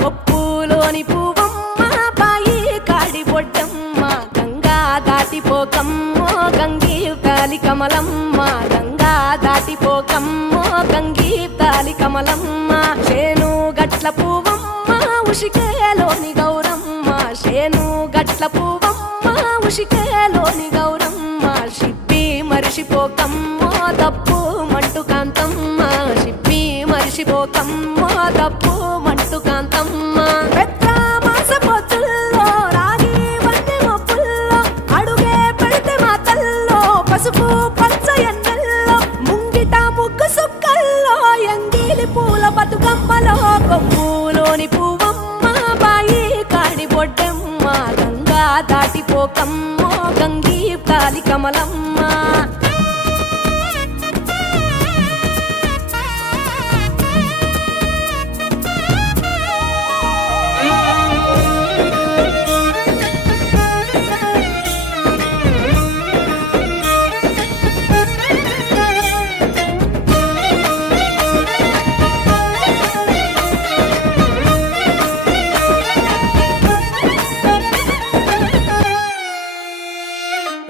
కొప్పులోని పువ్వమ్మ బాయి కాడి బొడ్డమ్మ గంగా దాటిపోకమ్మో గంగీ తాలి కమలమ్మ గంగా దాటిపోకమ్మో గంగీ తాలి కమలమ్మ శేను గట్ల పువ్వమ్మ ఉషికేలోని గౌరమ్మ శేను గట్ల పువ్వమ్మ ఉషికేలోని గౌరమ్మ షిప్పి మరిషిపోకమ్మో తప్పు మంటు కాంతమ్మ షిప్పి మరిషిపోకమ్మో తప్పు మంటు కాంతమ్మ పెద్ద మాస పొత్తుల్లో రాగి వన్నె మొప్పుల్లో అడుగే పెడితే మాతల్లో పసుపు పచ్చ ఎన్నెల్లో ముంగిట ముగ్గు సుక్కల్లో ఎంగిలి పూల బతుకమ్మలో కొమ్ములోని పువ్వమ్మ బాయి కాడి బొడ్డమ్మ గంగా దాటిపోకమ్మో గంగీ తాలి కమలమ్మ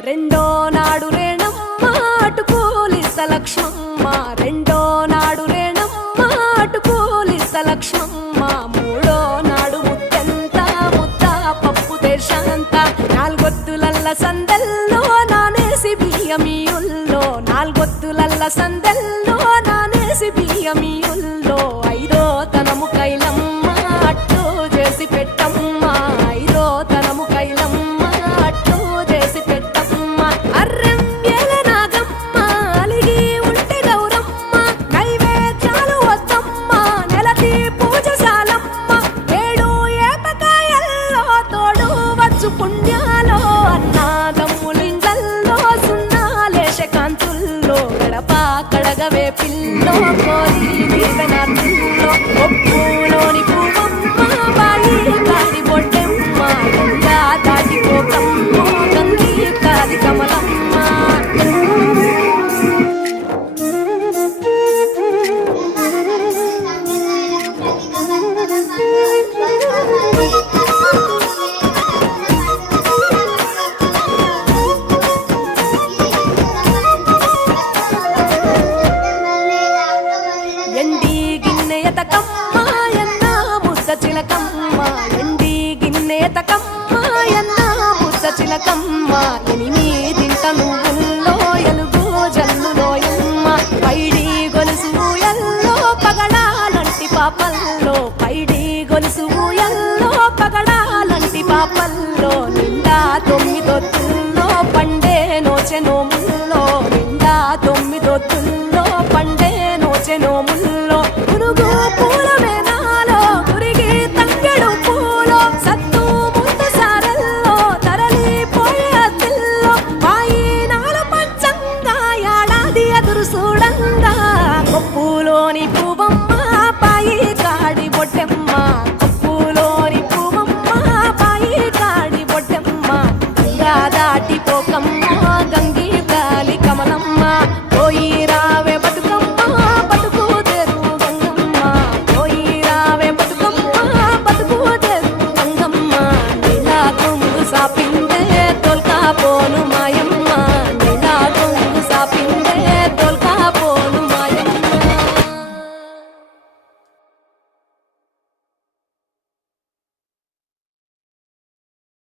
రెండో నాడు రేణమ్మ అటుకూలిస్త లక్ష్మమ్మ రెండో నాడు రేణమ్మ అటుకూలిస్త లక్ష్మమ్మ మూడో నాడు ముత్తంత ముద్ద పప్పు దేశంత నాలుగొత్తులల్ల సందల్లో నానేసి బియ్యమియుల్లో నాలుగొత్తులల్ల సందల్లో నానేసి బియ్యమియుల్లో ఐదో తనము కైలమ్మ అట్టు చేసి పెట్టమ్మ ఐదో తనము కైలమ్మ అట్టు చేసి పెట్టమ్మ అర్రం ఏల నాగమ్మ అలిగి ఉంటే గౌరమ్మ నైవేద్యాలు వద్దమ్మ నెలతి పూజశాలమ్మ ఏడు ఏపకాయల్లో తోడు వచ్చు పుణ్యాలో అన్నాదమ్ములింగల్లో సున్నాలేశ కాంతుల్లో గడప కడగవే పిల్లో కోరి దీవెనార్తుల్లో ఒప్పులోని పువ్వమ్మ బాయి కాడి బొడ్డమ్మ గంగా దాటిపోకమ్మ గంగీ తాలి కమలమ్మ Thank you.